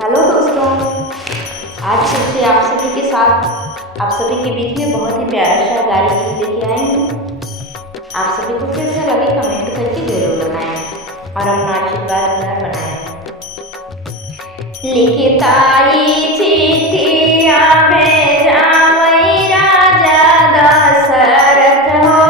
Hello दोस्तों, आज फिर से आप सभी के साथ आप सभी के बीच में बहुत ही प्यारा सा गारी गीत लेके आए हूँ। आप सभी को कैसा लगे कमेंट करके जरूर बताएं और अपना आशीर्वाद बनाएं। लिखताई चिट्ठिया भेजावई राजा दशरथ हो,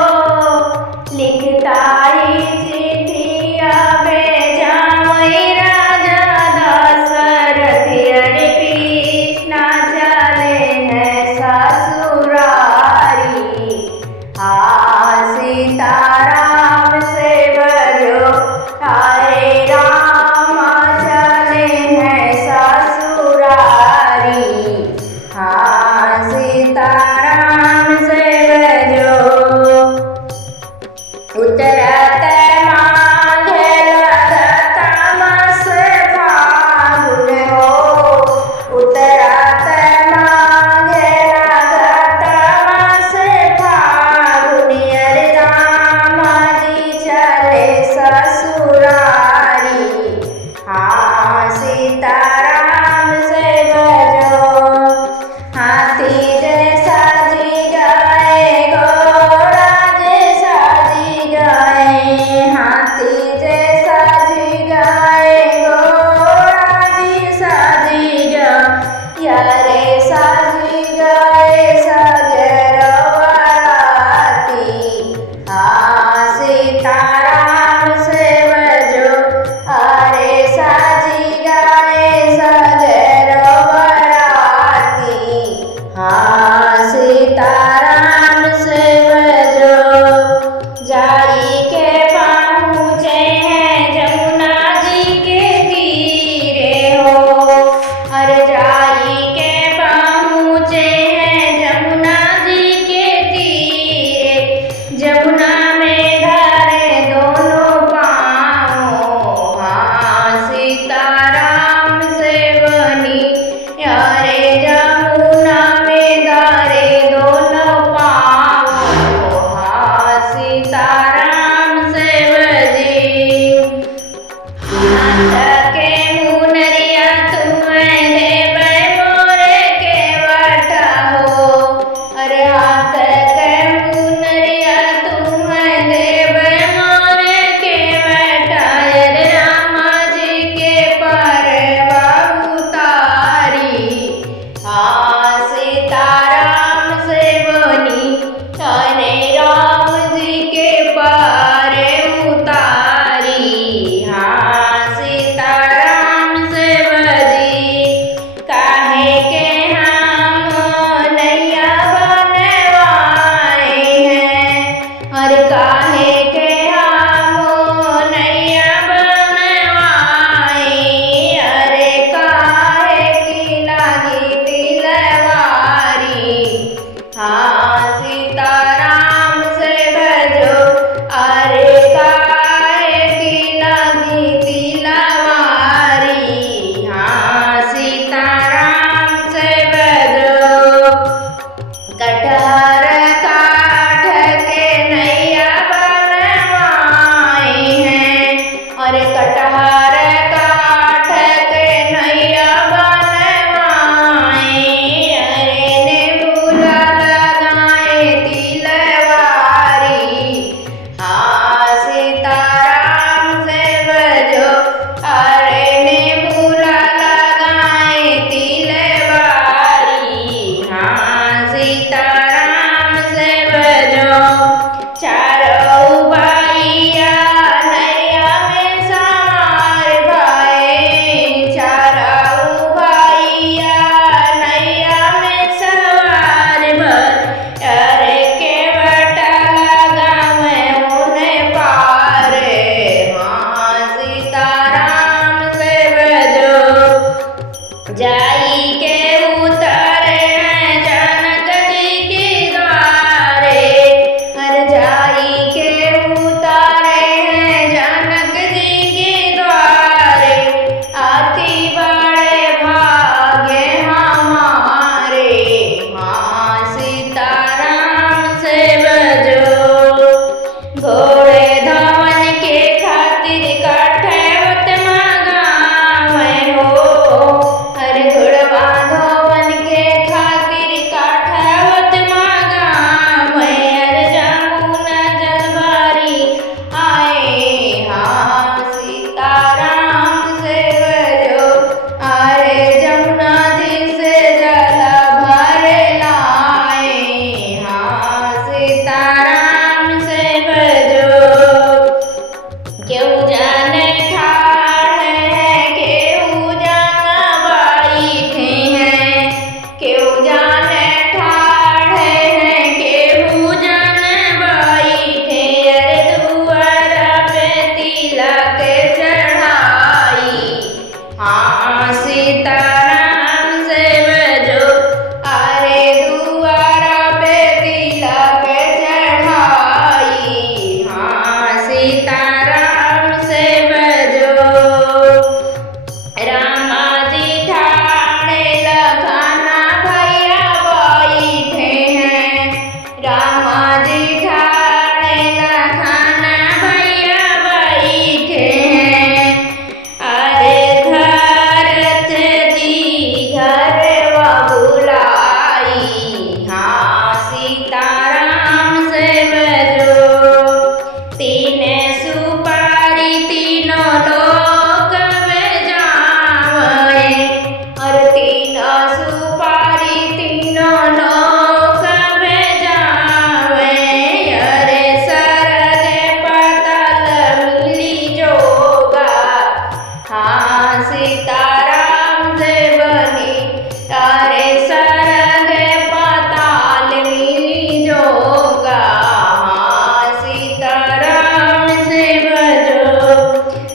लिखताई चिट्ठिया भेजावई राजा दशरथ। अरे कृष्णा चले हैं ससुरारी, सीताराम से बजो हरे राम चले हैं ससुरारी। सीताराम से बजो उतरत माघे लगत मास फागुन हो, उतरत माघे लगत मास फागुन। अरे राम जी चले ससुरारी, सीताराम से बजो। हाथी जैसा जी गए घोड़ा जैसा जी गए, हाथी जैसा जी गए घोड़ा जैसा जी गए। यारे साजी गए सगर बराती, सीताराम से बजो। अरे साजी गए सगर बराती, सीताराम से बजो। जाई के पहुँचे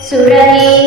सुरही